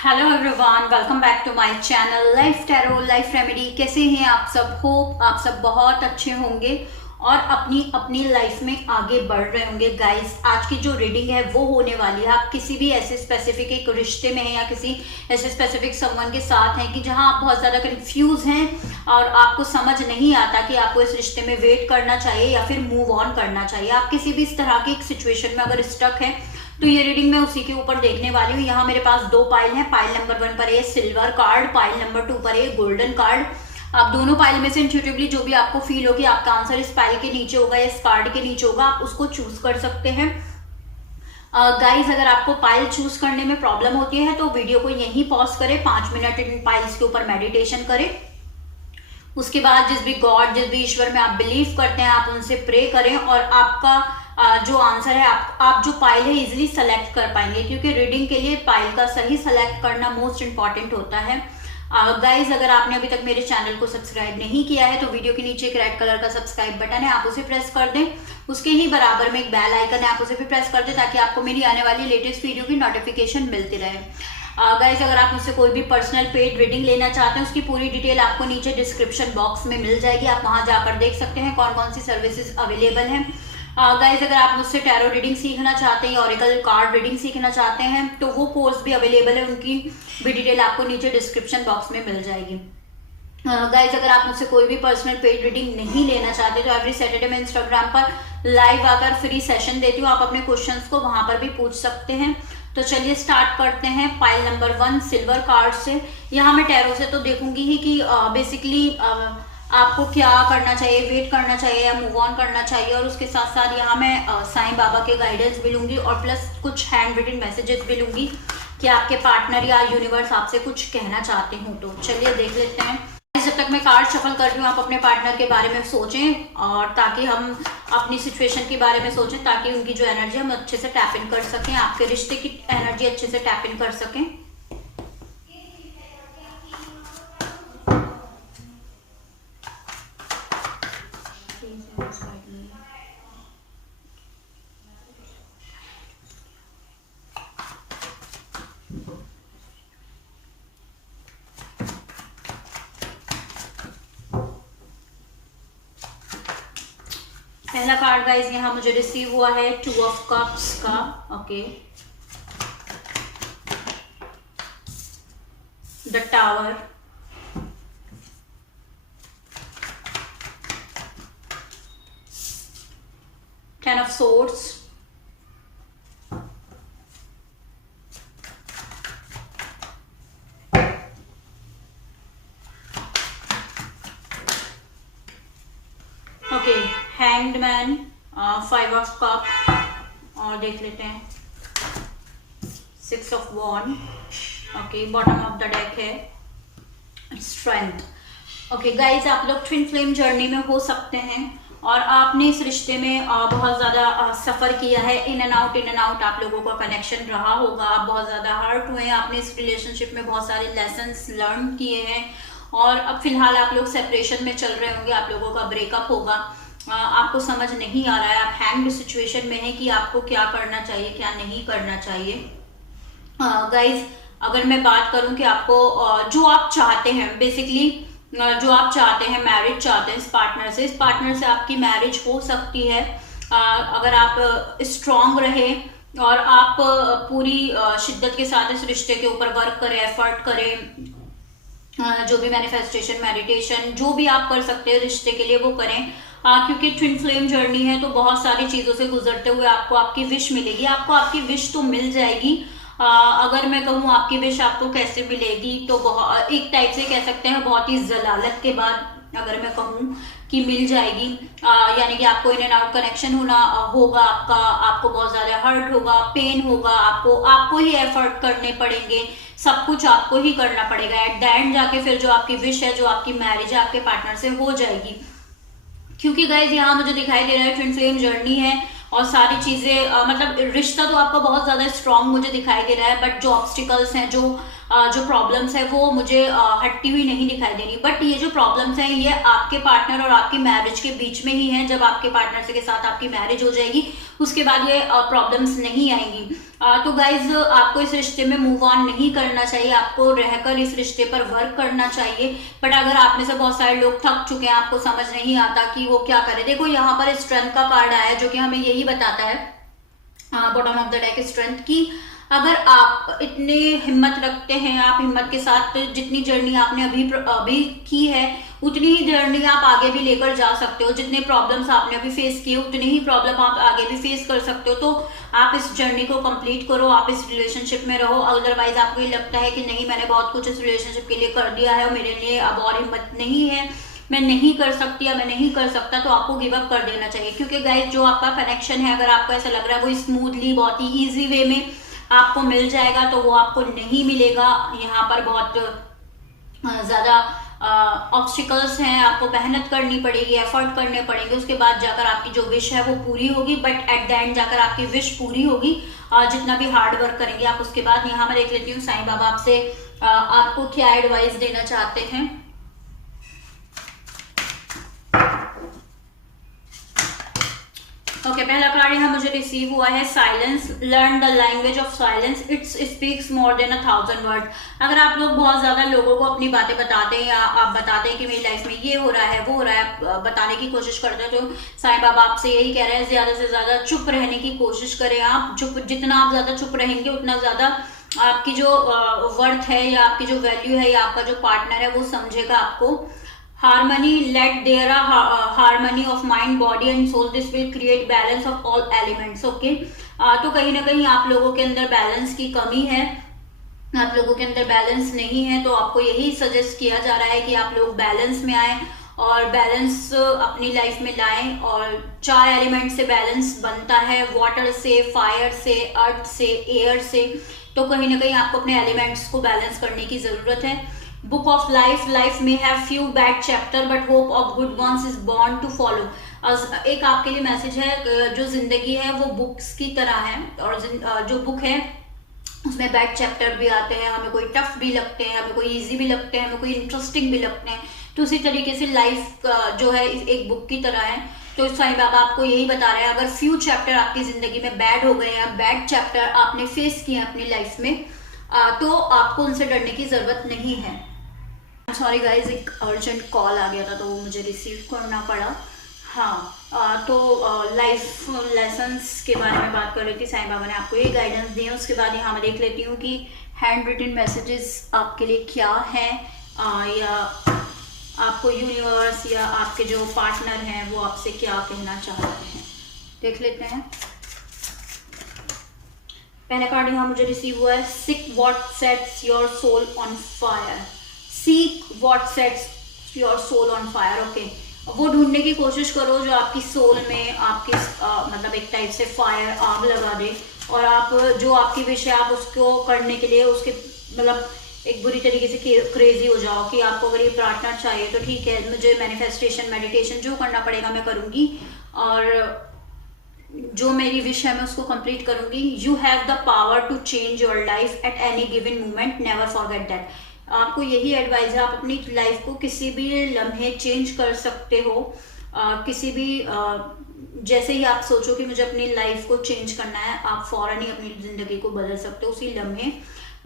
Hello everyone, welcome back to my channel life tarot life remedy. कैसे हैं आप सब? होप आप सब बहुत अच्छे होंगे और अपनी अपनी लाइफ में आगे बढ़ रहे होंगे। गाइस, आज की जो रीडिंग है वो होने वाली है, आप किसी भी ऐसे स्पेसिफिक एक रिश्ते में हैं या किसी ऐसे स्पेसिफिक समवन के साथ हैं कि जहां आप बहुत ज़्यादा कंफ्यूज हैं और आपको समझ नहीं आता कि आपको इस रिश्ते में वेट करना चाहिए या फिर मूव ऑन करना चाहिए। आप किसी भी इस तरह की एक सिचुएशन में अगर स्टक है तो ये रीडिंग मैं उसी के ऊपर देखने वाली हूँ। यहाँ मेरे पास दो पाइल हैं। पाइल नंबर 1 पर है सिल्वर कार्ड, पाइल नंबर 2 पर है गोल्डन कार्ड। आप दोनों पाइल में से इंट्यूटिवली जो भी आपको फील हो कि आपका आंसर इस पाइल के नीचे होगा या इस कार्ड के नीचे होगा, आप उसको चूज कर सकते हैं। गाइज, अगर आपको पाइल चूज करने में प्रॉब्लम होती है तो वीडियो को यहीं पॉज करें, 5 मिनट इन पाइल्स के ऊपर मेडिटेशन करें। उसके बाद जिस भी गॉड, जिस भी ईश्वर में आप बिलीव करते हैं, आप उनसे प्रे करें और आपका जो आंसर है आप जो पाइल है इजीली सेलेक्ट कर पाएंगे, क्योंकि रीडिंग के लिए पाइल का सही सेलेक्ट करना मोस्ट इंपॉर्टेंट होता है। गाइज, अगर आपने अभी तक मेरे चैनल को सब्सक्राइब नहीं किया है तो वीडियो के नीचे एक रेड कलर का सब्सक्राइब बटन है, आप उसे प्रेस कर दें। उसके ही बराबर में एक बेल आइकन है, आप उसे भी प्रेस कर दें ताकि आपको मेरी आने वाली लेटेस्ट वीडियो की नोटिफिकेशन मिलती रहे। गाइज, अगर आप मुझसे कोई भी पर्सनल पेड रीडिंग लेना चाहते हैं उसकी पूरी डिटेल आपको नीचे डिस्क्रिप्शन बॉक्स में मिल जाएगी, आप वहां जाकर देख सकते हैं कौन कौन सी सर्विसेज अवेलेबल हैं। गाइज, अगर आप मुझसे टैरो रीडिंग सीखना चाहते हैं या ऑरेकल कार्ड रीडिंग सीखना चाहते हैं तो वो कोर्स भी अवेलेबल है, उनकी भी डिटेल आपको नीचे डिस्क्रिप्शन बॉक्स में मिल जाएगी। गाइज, अगर आप मुझसे कोई भी पर्सनल पेड रीडिंग नहीं लेना चाहते तो एवरी सैटरडे मैं इंस्टाग्राम पर लाइव आकर फ्री सेशन देती हूँ, आप अपने क्वेश्चंस को वहां पर भी पूछ सकते हैं। तो चलिए स्टार्ट करते हैं पाइल नंबर 1 सिल्वर कार्ड से। यहाँ मैं टैरो से तो देखूंगी ही कि बेसिकली आपको क्या करना चाहिए, वेट करना चाहिए या मूव ऑन करना चाहिए, और उसके साथ साथ यहाँ मैं साईं बाबा के गाइडेंस भी लूंगी और प्लस कुछ हैंड रिटन मैसेजेस भी लूंगी कि आपके पार्टनर या यूनिवर्स आपसे कुछ कहना चाहते हो। तो चलिए देख लेते हैं। जब तक मैं कार्ड शफल कर रही हूँ आप अपने पार्टनर के बारे में सोचें और ताकि हम अपनी सिचुएशन के बारे में सोचें, ताकि उनकी जो एनर्जी हम अच्छे से टैप इन कर सकें, आपके रिश्ते की एनर्जी अच्छे से टैप इन कर सकें। पहला कार्ड गाइस यहाँ मुझे रिसीव हुआ है 2 ऑफ कप्स का। Okay, the tower, ten of swords, okay, hanged man, 5 of cup, और देख लेते हैं 6 of wand. Okay, bottom of the deck है स्ट्रेंथ। ओके गाइज, आप लोग ट्विन फ्लेम जर्नी में हो सकते हैं और आपने इस रिश्ते में बहुत ज़्यादा सफ़र किया है, इन एंड आउट आप लोगों का कनेक्शन रहा होगा, आप बहुत ज़्यादा हर्ट हुए हैं, आपने इस रिलेशनशिप में बहुत सारे लेसन्स लर्न किए हैं और अब फिलहाल आप लोग सेपरेशन में चल रहे होंगे, आप लोगों का ब्रेकअप होगा। आपको समझ नहीं आ रहा है, आप हैंग्ड सिचुएशन में है कि आपको क्या करना चाहिए क्या नहीं करना चाहिए। गाइज, अगर मैं बात करूं कि आपको जो आप चाहते हैं, बेसिकली जो आप चाहते हैं, मैरिज चाहते हैं इस पार्टनर से आपकी मैरिज हो सकती है अगर आप स्ट्रांग रहे और आप पूरी शिद्दत के साथ इस रिश्ते के ऊपर वर्क करें, एफर्ट करें, जो भी मैनिफेस्टेशन, मेडिटेशन, जो भी आप कर सकते हैं रिश्ते के लिए वो करें। क्योंकि ट्विन फ्लेम जर्नी है तो बहुत सारी चीज़ों से गुजरते हुए आपको आपकी विश मिलेगी, आपको आपकी विश तो मिल जाएगी। अगर मैं कहूँ आपकी विश आपको कैसे मिलेगी तो बहुत एक टाइप से कह सकते हैं बहुत ही जलालत के बाद अगर मैं कहूँ कि मिल जाएगी, यानी कि आपको इन एंड आउट कनेक्शन होगा आपका, आपको बहुत ज़्यादा हर्ट होगा, पेन होगा, आपको ही एफर्ट करने पड़ेंगे, सब कुछ आपको ही करना पड़ेगा। एट द एंड जाके फिर जो आपकी विश है, जो आपकी मैरिज है आपके पार्टनर से हो जाएगी। क्योंकि गाइज यहाँ मुझे दिखाई दे रहा है ट्विन फ्लेम जर्नी है और सारी चीज़ें मतलब रिश्ता तो आपका बहुत ज़्यादा स्ट्रांग मुझे दिखाई दे रहा है, बट जो ऑब्स्टिकल्स हैं, जो जो प्रॉब्लम्स है वो मुझे हटती हुई नहीं दिखाई दे रही। बट ये जो प्रॉब्लम्स हैं ये आपके पार्टनर और आपकी मैरिज के बीच में ही है। जब आपके पार्टनर से के साथ आपकी मैरिज हो जाएगी उसके बाद ये प्रॉब्लम्स नहीं आएंगी। तो गाइज आपको इस रिश्ते में मूव ऑन नहीं करना चाहिए, आपको रहकर इस रिश्ते पर वर्क करना चाहिए। बट अगर आप में से बहुत सारे लोग थक चुके हैं, आपको समझ नहीं आता कि वो क्या करे, देखो यहाँ पर स्ट्रेंथ का कार्ड आया है जो कि हमें यही बताता है, bottom of the deck strength की। अगर आप इतने हिम्मत रखते हैं, आप हिम्मत के साथ जितनी जर्नी आपने अभी की है उतनी ही जर्नी आप आगे भी लेकर जा सकते हो। जितने प्रॉब्लम्स आपने अभी फेस किए उतनी ही प्रॉब्लम आप आगे भी फेस कर सकते हो। तो आप इस जर्नी को कंप्लीट करो, आप इस रिलेशनशिप में रहो। अदरवाइज आपको ये लगता है कि नहीं मैंने बहुत कुछ इस रिलेशनशिप के लिए कर दिया है और मेरे लिए अब और हिम्मत नहीं है, मैं नहीं कर सकती या मैं नहीं कर सकता, तो आपको गिव अप कर देना चाहिए। क्योंकि गाइस जो आपका कनेक्शन है, अगर आपको ऐसा लग रहा है वो स्मूथली बहुत ही ईजी वे में आपको मिल जाएगा, तो वो आपको नहीं मिलेगा। यहाँ पर बहुत ज़्यादा ऑब्स्टिकल्स हैं, आपको मेहनत करनी पड़ेगी, एफर्ट करने पड़ेंगे, उसके बाद जाकर आपकी जो विश है वो पूरी होगी। बट एट द एंड जाकर आपकी विश पूरी होगी, जितना भी हार्ड वर्क करेंगे आप। उसके बाद यहाँ पर देख लेती हूँ साईं बाबा आपसे आपको क्या एडवाइस देना चाहते हैं। ओके, पहला कार्ड यहाँ मुझे रिसीव हुआ है silence. Learn the language of silence, it's speaks more than 1000 word. अगर आप लोग बहुत ज्यादा लोगों को अपनी बातें बताते हैं या आप बताते हैं कि मेरी लाइफ में ये हो रहा है वो हो रहा है, बताने की कोशिश करते हैं, तो साईं बाबा आपसे यही कह रहे हैं ज्यादा से ज्यादा चुप रहने की कोशिश करें। आप चुप, जितना आप ज्यादा चुप रहेंगे उतना ज्यादा आपकी जो वर्थ है या आपकी जो वैल्यू है या आपका जो पार्टनर है वो समझेगा आपको। Harmony, let there a harmony of mind, body and soul. This will create balance of all elements. Okay, तो कहीं ना कहीं आप लोगों के अंदर बैलेंस की कमी है, आप लोगों के अंदर बैलेंस नहीं है, तो आपको यही सजेस्ट किया जा रहा है कि आप लोग बैलेंस में आए और बैलेंस अपनी लाइफ में लाएं। और 4 एलिमेंट से बैलेंस बनता है, वाटर से, फायर से, अर्थ से, एयर से। तो कहीं ना कहीं आपको अपने एलिमेंट्स को बैलेंस करने की जरूरत है। बुक ऑफ लाइफ, लाइफ में have few bad chapter but hope of good ones is born to follow. एक आपके लिए मैसेज है, जो जिंदगी है वो बुक्स की तरह है और जो बुक है उसमें बैड चैप्टर भी आते हैं, हमें कोई टफ भी लगते हैं, हमें कोई इजी भी लगते हैं, हमें कोई इंटरेस्टिंग भी लगते हैं। तो उसी तरीके से लाइफ जो है एक बुक की तरह है। तो साईं बाबा आपको यही बता रहे हैं, अगर फ्यू चैप्टर आपकी जिंदगी में बैड हो गए हैं, बैड चैप्टर आपने फेस किए अपनी लाइफ में, तो आपको उनसे डरने की जरूरत नहीं है। सॉरी गाइज, एक अर्जेंट कॉल आ गया था तो वो मुझे रिसीव करना पड़ा। हाँ, तो लाइफ लेसन्स के बारे में बात कर रही थी, साईं बाबा ने आपको ये गाइडेंस दिए। उसके बाद यहाँ मैं देख लेती हूँ कि हैंड रिटन मैसेजेस आपके लिए क्या हैं, या आपको यूनिवर्स या आपके जो पार्टनर हैं वो आपसे क्या कहना चाहते हैं, देख लेते हैं। पहला कार्ड यहाँ मुझे रिसीव हुआ है, seek what sets your soul on fire. Seek what sets your soul on fire. Okay, वो ढूंढने की कोशिश करो जो आपकी सोल में आपकी मतलब एक टाइप से फायर, आग लगा दे, और आप जो आपकी विश है आप उसको करने के लिए उसके मतलब एक बुरी तरीके से क्रेजी हो जाओ कि आपको अगर ये पार्टनर चाहिए तो ठीक है, मुझे मैनिफेस्टेशन, मेडिटेशन जो करना पड़ेगा मैं करूँगी और जो मेरी विश है मैं उसको कंप्लीट करूँगी। You have the power to change your life at any given moment, never forget that. आपको यही एडवाइस है, आप अपनी लाइफ को किसी भी लम्हे चेंज कर सकते हो, किसी भी जैसे ही आप सोचो कि मुझे अपनी लाइफ को चेंज करना है, आप फौरन ही अपनी जिंदगी को बदल सकते हो उसी लम्हे।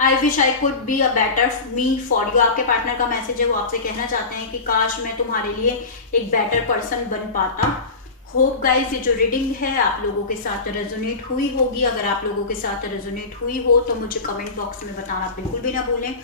I wish I could be a better me for you. आपके पार्टनर का मैसेज है, वो आपसे कहना चाहते हैं कि काश मैं तुम्हारे लिए एक बेटर पर्सन बन पाता। होप गाइज ये जो रीडिंग है आप लोगों के साथ रेजोनेट हुई होगी। अगर आप लोगों के साथ रेजोनेट हुई हो तो मुझे कमेंट बॉक्स में बताना बिल्कुल भी ना भूलें।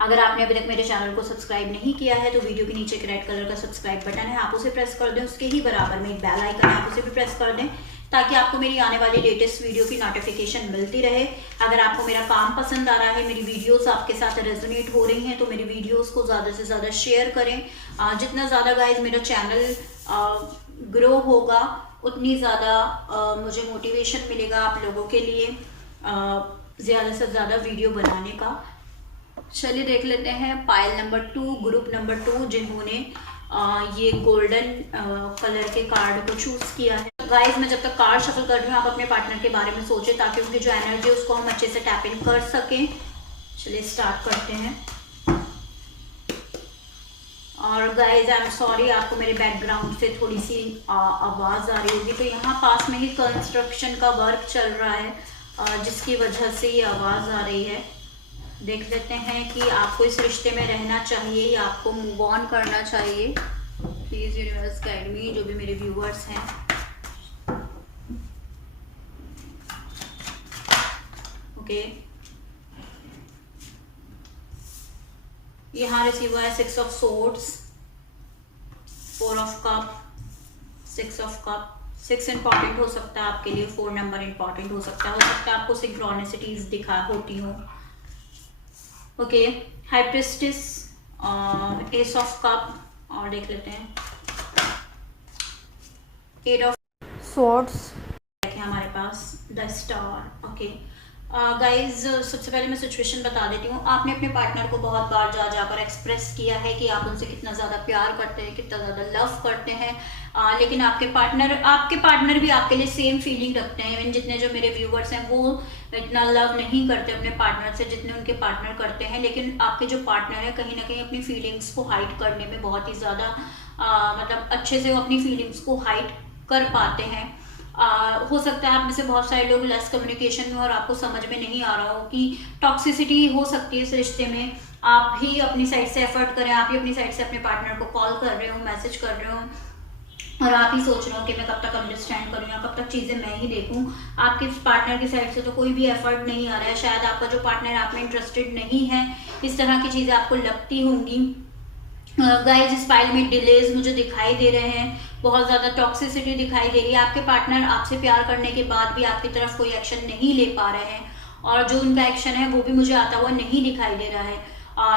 अगर आपने अभी तक मेरे चैनल को सब्सक्राइब नहीं किया है तो वीडियो के नीचे एक रेड कलर का सब्सक्राइब बटन है, आप उसे प्रेस कर दें। उसके ही बराबर में एक बेल आइकन है, आप उसे भी प्रेस कर दें ताकि आपको मेरी आने वाली लेटेस्ट वीडियो की नोटिफिकेशन मिलती रहे। अगर आपको मेरा काम पसंद आ रहा है, मेरी वीडियोस आपके साथ रेजोनेट हो रही हैं, तो मेरी वीडियोस को ज़्यादा से ज़्यादा शेयर करें। जितना ज़्यादा गाइज मेरा चैनल ग्रो होगा उतनी ज़्यादा मुझे मोटिवेशन मिलेगा आप लोगों के लिए ज़्यादा से ज़्यादा वीडियो बनाने का। चलिए देख लेते हैं पाइल नंबर 2, ग्रुप नंबर 2, जिन्होंने ये गोल्डन कलर के कार्ड को चूज किया है। गाइस मैं जब तक कार्ड शफल कर रही हूँ आप अपने पार्टनर के बारे में सोचें ताकि उनकी जो एनर्जी है उसको हम अच्छे से टैप इन कर सकें। चलिए स्टार्ट करते हैं। और गाइज आई एम सॉरी, आपको मेरे बैकग्राउंड से थोड़ी सी आवाज़ आ रही होगी। तो यहाँ पास में ही कंस्ट्रक्शन का वर्क चल रहा है, जिसकी वजह से ये आवाज़ आ रही है। देख लेते हैं कि आपको इस रिश्ते में रहना चाहिए या आपको मूव ऑन करना चाहिए। प्लीज़ यूनिवर्स गाइड मी, जो भी मेरे व्यूअर्स हैं। ओके, यहाँ रिसीव हुआ है 6 of swords, 4 of cup, 6 of cup. 6 important हो सकता है आपके लिए, 4 नंबर इंपॉर्टेंट हो सकता है आपको सिंक्रोनिसिटीज दिखा होती हो। Okay, high priestess, S of cup, और देख लेते हैं 8 ऑफ सोर्ड्स है हमारे पास, द स्टार। ओके गाइज, सबसे पहले मैं सिचुएशन बता देती हूँ। आपने अपने पार्टनर को बहुत बार जाकर एक्सप्रेस किया है कि आप उनसे कितना ज़्यादा प्यार करते हैं, कितना ज़्यादा लव करते हैं, लेकिन आपके पार्टनर भी आपके लिए सेम फीलिंग रखते हैं। इवन जितने जो मेरे व्यूवर्स हैं वो इतना लव नहीं करते अपने पार्टनर से जितने उनके पार्टनर करते हैं। लेकिन आपके जो पार्टनर है कहीं ना कहीं अपनी फीलिंग्स को हाइड करने में बहुत ही ज़्यादा मतलब अच्छे से वो अपनी फीलिंग्स को हाइड कर पाते हैं। हो सकता है आप में से बहुत सारे लोग लेस कम्युनिकेशन में और आपको समझ में नहीं आ रहा हो कि टॉक्सिसिटी हो सकती है इस रिश्ते में। आप ही अपनी साइड से एफर्ट करें, आप ही अपनी साइड से अपने पार्टनर को कॉल कर रहे हो, मैसेज कर रहे हो और आप ही सोच रहे हो कि मैं कब तक अंडरस्टैंड करूँ या कब तक चीज़ें मैं ही देखूँ। आपके पार्टनर की साइड से तो कोई भी एफर्ट नहीं आ रहा है। शायद आपका जो पार्टनर आप में इंटरेस्टेड नहीं है, इस तरह की चीज़ें आपको लगती होंगी। गाइस, इस फाइल में डिलेज मुझे दिखाई दे रहे हैं, बहुत ज़्यादा टॉक्सिसिटी दिखाई दे रही है। आपके पार्टनर आपसे प्यार करने के बाद भी आपकी तरफ कोई एक्शन नहीं ले पा रहे हैं और जो उनका एक्शन है वो भी मुझे आता हुआ नहीं दिखाई दे रहा है।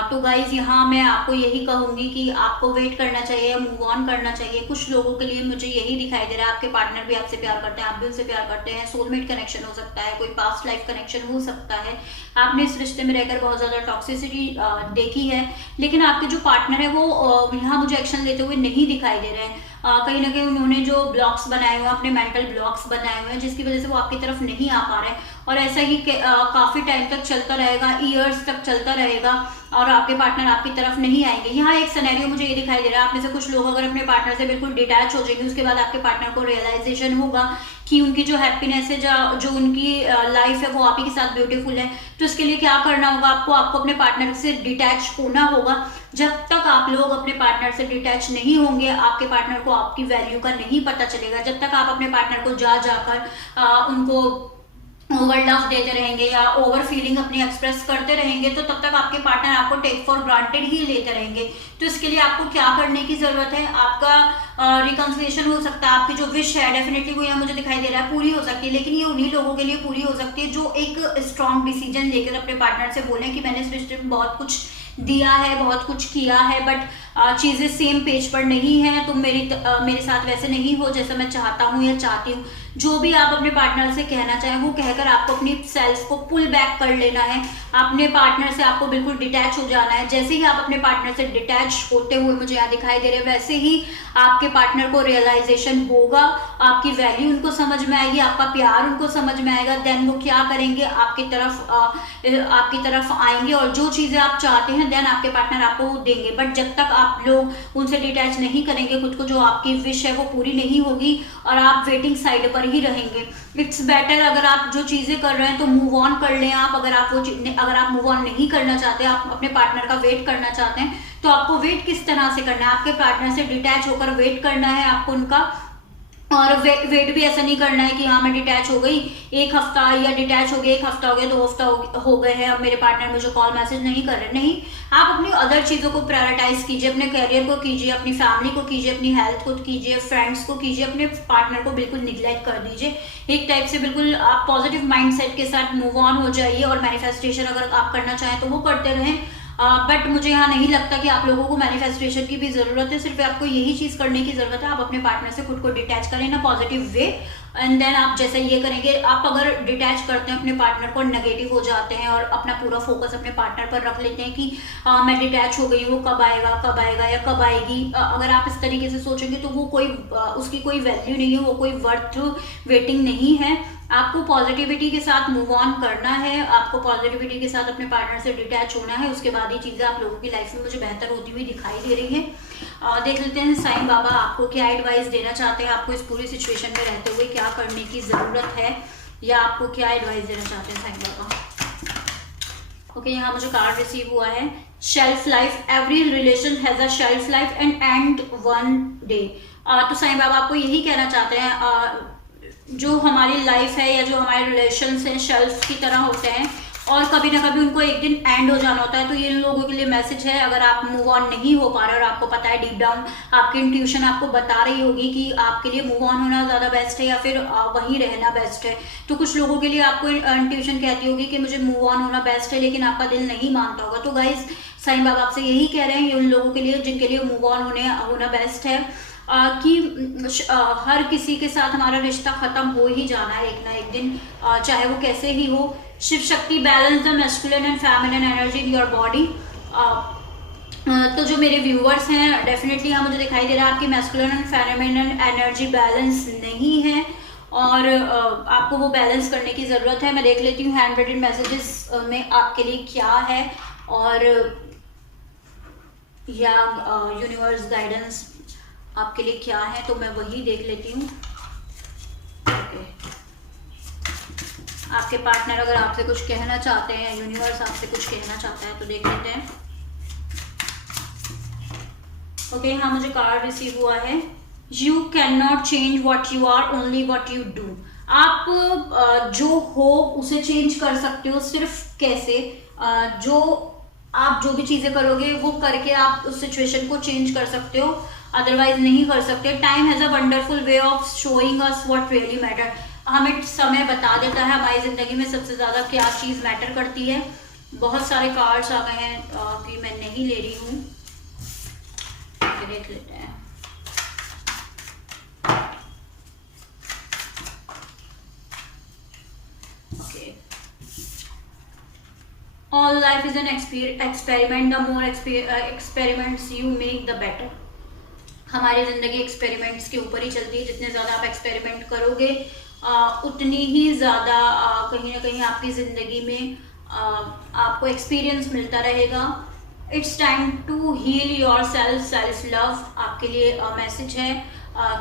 तो गाइज, यहाँ मैं आपको यही कहूँगी कि आपको वेट करना चाहिए, मूव ऑन करना चाहिए। कुछ लोगों के लिए मुझे यही दिखाई दे रहा है, आपके पार्टनर भी आपसे प्यार करते हैं, आप भी उनसे प्यार करते हैं। सोलमेट कनेक्शन हो सकता है, कोई पास्ट लाइफ कनेक्शन हो सकता है। आपने इस रिश्ते में रहकर बहुत ज़्यादा टॉक्सिसिटी देखी है, लेकिन आपके जो पार्टनर है वो यहाँ मुझे एक्शन लेते हुए नहीं दिखाई दे रहे हैं। कहीं ना कहीं उन्होंने जो ब्लॉक्स बनाए हुए हैं, अपने मेंटल ब्लॉक्स बनाए हुए हैं, जिसकी वजह से वो आपकी तरफ नहीं आ पा रहे हैं। और ऐसा ही काफ़ी टाइम तक चलता रहेगा, ईयर्स तक चलता रहेगा और आपके पार्टनर आपकी तरफ नहीं आएंगे। यहाँ एक सिनेरियो मुझे ये दिखाई दे रहा है, आप में से कुछ लोग अगर अपने पार्टनर से बिल्कुल डिटैच हो जाएंगे, उसके बाद आपके पार्टनर को रियलाइजेशन होगा कि उनकी जो हैप्पीनेस है, जो उनकी लाइफ है वो आप ही के साथ ब्यूटीफुल है। तो इसके लिए क्या करना होगा, आपको अपने पार्टनर से डिटैच होना होगा। जब तक आप लोग अपने पार्टनर से डिटैच नहीं होंगे, आपके पार्टनर को आपकी वैल्यू का नहीं पता चलेगा। जब तक आप अपने पार्टनर को जाकर उनको ओवर लव देते रहेंगे या ओवर फीलिंग अपनी एक्सप्रेस करते रहेंगे, तो तब तक आपके पार्टनर आपको टेक फॉर ग्रांटेड ही लेते रहेंगे। तो इसके लिए आपको क्या करने की जरूरत है, आपका रिकंसिलिएशन हो सकता है। आपकी जो विश है डेफिनेटली वो यहाँ मुझे दिखाई दे रहा है पूरी हो सकती है, लेकिन ये उन्हीं लोगों के लिए पूरी हो सकती है जो एक स्ट्रॉन्ग डिसीजन लेकर अपने पार्टनर से बोलें कि मैंने इस रिश्ते में बहुत कुछ दिया है, बहुत कुछ किया है, बट चीज़ें सेम पेज पर नहीं है। तुम मेरे साथ वैसे नहीं हो जैसा मैं चाहता हूँ या चाहती हूँ। जो भी आप अपने पार्टनर से कहना चाहें वो कहकर आपको अपनी सेल्फ को पुल बैक कर लेना है। अपने पार्टनर से आपको बिल्कुल डिटैच हो जाना है। जैसे ही आप अपने पार्टनर से डिटैच होते हुए मुझे यहाँ दिखाई दे रहे हैं, वैसे ही आपके पार्टनर को रियलाइजेशन होगा, आपकी वैल्यू उनको समझ में आएगी, आपका प्यार उनको समझ में आएगा। देन वो क्या करेंगे, आपकी तरफ आएंगे और जो चीज़ें आप चाहते हैं देन आपके पार्टनर आपको वो देंगे। बट जब तक आप लोग उनसे डिटैच नहीं करेंगे खुद को, जो आपकी विश है वो पूरी नहीं होगी और आप वेटिंग साइड पर ही रहेंगे। इट्स बेटर, अगर आप जो चीज़ें कर रहे हैं तो मूव ऑन कर लें आप। अगर आप मूव ऑन नहीं करना चाहते, आप अपने पार्टनर का वेट करना चाहते हैं, तो आपको वेट किस तरह से करना है, आपके पार्टनर से डिटैच होकर वेट करना है आपको उनका। और वेट भी ऐसा नहीं करना है कि हाँ मैं डिटैच हो गई 1 हफ्ता, या डिटैच हो गया 1 हफ्ता हो गया, 2 हफ्ता हो गए हैं, अब मेरे पार्टनर मुझे कॉल मैसेज नहीं कर रहे। नहीं, आप अपनी अदर चीज़ों को प्रायोरिटाइज कीजिए, अपने करियर को कीजिए, अपनी फैमिली को कीजिए, अपनी हेल्थ को कीजिए, फ्रेंड्स को कीजिए, अपने पार्टनर को बिल्कुल निगलेक्ट कर दीजिए। एक टाइप से बिल्कुल आप पॉजिटिव माइंडसेट के साथ मूव ऑन हो जाइए और मैनिफेस्टेशन अगर आप करना चाहें तो वो करते रहें। बट मुझे यहाँ नहीं लगता कि आप लोगों को मैनिफेस्टेशन की भी ज़रूरत है। सिर्फ आपको यही चीज़ करने की ज़रूरत है, आप अपने पार्टनर से खुद को डिटैच करें ना पॉजिटिव वे, एंड देन आप जैसे ये करेंगे, आप अगर डिटैच करते हैं अपने पार्टनर को, नेगेटिव हो जाते हैं और अपना पूरा फोकस अपने पार्टनर पर रख लेते हैं कि मैं डिटैच हो गई हूँ, कब आएगा या कब आएगी। अगर आप इस तरीके से सोचेंगे तो वो उसकी कोई वैल्यू नहीं है, वो कोई वर्थ वेटिंग नहीं है। आपको पॉजिटिविटी के साथ मूव ऑन करना है, आपको पॉजिटिविटी के साथ अपने पार्टनर से डिटैच होना है, उसके बाद ये चीज़ें आप लोगों की लाइफ में मुझे बेहतर होती हुई दिखाई दे रही है। देख लेते हैं साईं बाबा आपको क्या एडवाइस देना चाहते हैं, आपको इस पूरी सिचुएशन में रहते हुए क्या करने की ज़रूरत है, या आपको क्या एडवाइस देना चाहते हैं साईं बाबा। ओके, यहाँ मुझे कार्ड रिसीव हुआ है, shelf life, every relation has a shelf life and and one day. तो साईं बाबा आपको यही कहना चाहते हैं, जो हमारी लाइफ है या जो हमारे रिलेशंस हैं शेल्फ की तरह होते हैं और कभी ना कभी उनको एक दिन एंड हो जाना होता है। तो ये इन लोगों के लिए मैसेज है, अगर आप मूव ऑन नहीं हो पा रहे और आपको पता है डीप डाउन आपकी इंट्यूशन आपको बता रही होगी कि आपके लिए मूव ऑन होना ज़्यादा बेस्ट है या फिर वहीं रहना बेस्ट है, तो कुछ लोगों के लिए आपको इंट्यूशन कहती होगी कि मुझे मूव ऑन होना बेस्ट है, लेकिन आपका दिल नहीं मानता होगा। तो गाइज साईं बाबा आपसे यही कह रहे हैं, ये उन लोगों के लिए जिनके लिए मूव ऑन होना बेस्ट है, कि हर किसी के साथ हमारा रिश्ता खत्म हो ही जाना है एक ना एक दिन, चाहे वो कैसे ही हो। Shiv Shakti balance the masculine and feminine energy in your body. तो जो मेरे व्यूअर्स हैं, डेफिनेटली यहाँ मुझे दिखाई दे रहा है आपकी masculine and feminine energy balance नहीं है और आपको वो बैलेंस करने की ज़रूरत है। मैं देख लेती हूँ हैंड रिटन मैसेजेस में आपके लिए क्या है और या यूनिवर्स गाइडेंस आपके लिए क्या है, तो मैं वही देख लेती हूँ। ओके, आपके पार्टनर अगर आपसे कुछ कहना चाहते हैं, यूनिवर्स आपसे कुछ कहना चाहता है, तो देख लेते हैं। ओके, हाँ मुझे कार्ड रिसीव हुआ है, you can not change what you are, only what you do. आप जो हो उसे चेंज कर सकते हो, सिर्फ कैसे, आप जो भी चीजें करोगे वो करके आप उस सिचुएशन को चेंज कर सकते हो, अदरवाइज नहीं कर सकते। Time has a wonderful way of showing us what really matter. हमें समय बता देता है हमारी जिंदगी में सबसे ज्यादा क्या चीज मैटर करती है। बहुत सारे कार्ड्स आ गए हैं कि मैं नहीं ले रही हूँ, देख लेते हैं। Okay, all life is an experiment, the more experiments you make the better. हमारी ज़िंदगी एक्सपेरिमेंट्स के ऊपर ही चलती है, जितने ज़्यादा आप एक्सपेरिमेंट करोगे उतनी ही ज़्यादा कहीं ना कहीं आपकी ज़िंदगी में आपको एक्सपीरियंस मिलता रहेगा। It's time to heal yourself, self love आपके लिए मैसेज है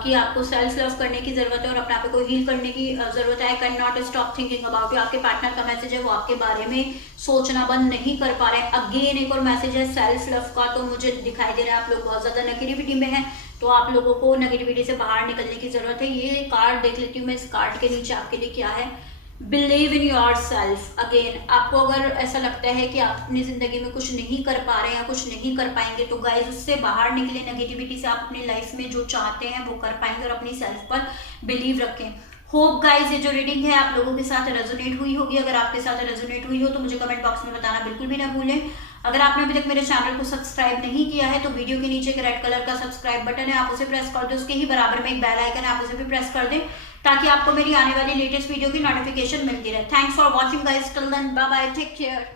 कि आपको सेल्फ लव करने की ज़रूरत है और अपने आप को हील करने की ज़रूरत है। I can not stop thinking about you, आपके पार्टनर का मैसेज है, वो आपके बारे में सोचना बंद नहीं कर पा रहे हैं। अगेन एक और मैसेज है सेल्फ लव का, तो मुझे दिखाई दे रहा है आप लोग बहुत ज़्यादा नेगेटिविटी में हैं, तो आप लोगों को नेगेटिविटी से बाहर निकलने की ज़रूरत है। ये कार्ड देख लेती हूँ मैं, इस कार्ड के नीचे आपके लिए क्या है। Believe in your self. Again आपको अगर ऐसा लगता है कि आप अपनी ज़िंदगी में कुछ नहीं कर पा रहे हैं या कुछ नहीं कर पाएंगे, तो गाइस उससे बाहर निकले, नेगेटिविटी से आप अपनी लाइफ में जो चाहते हैं वो कर पाएंगे और अपनी सेल्फ पर बिलीव रखें। होप गाइस ये जो रीडिंग है आप लोगों के साथ रेजोनेट हुई होगी। अगर आपके साथ रेजोनेट हुई हो तो मुझे कमेंट बॉक्स में बताना बिल्कुल भी ना भूलें। अगर आपने अभी तक मेरे चैनल को सब्सक्राइब नहीं किया है तो वीडियो के नीचे एक रेड कलर का सब्सक्राइब बटन है, आप उसे प्रेस कर दें। उसके ही बराबर में एक बेल आइकन है, आप उसे भी प्रेस कर दें ताकि आपको मेरी आने वाली लेटेस्ट वीडियो की नोटिफिकेशन मिलती रहे। Thanks for watching guys, till then bye bye, take care.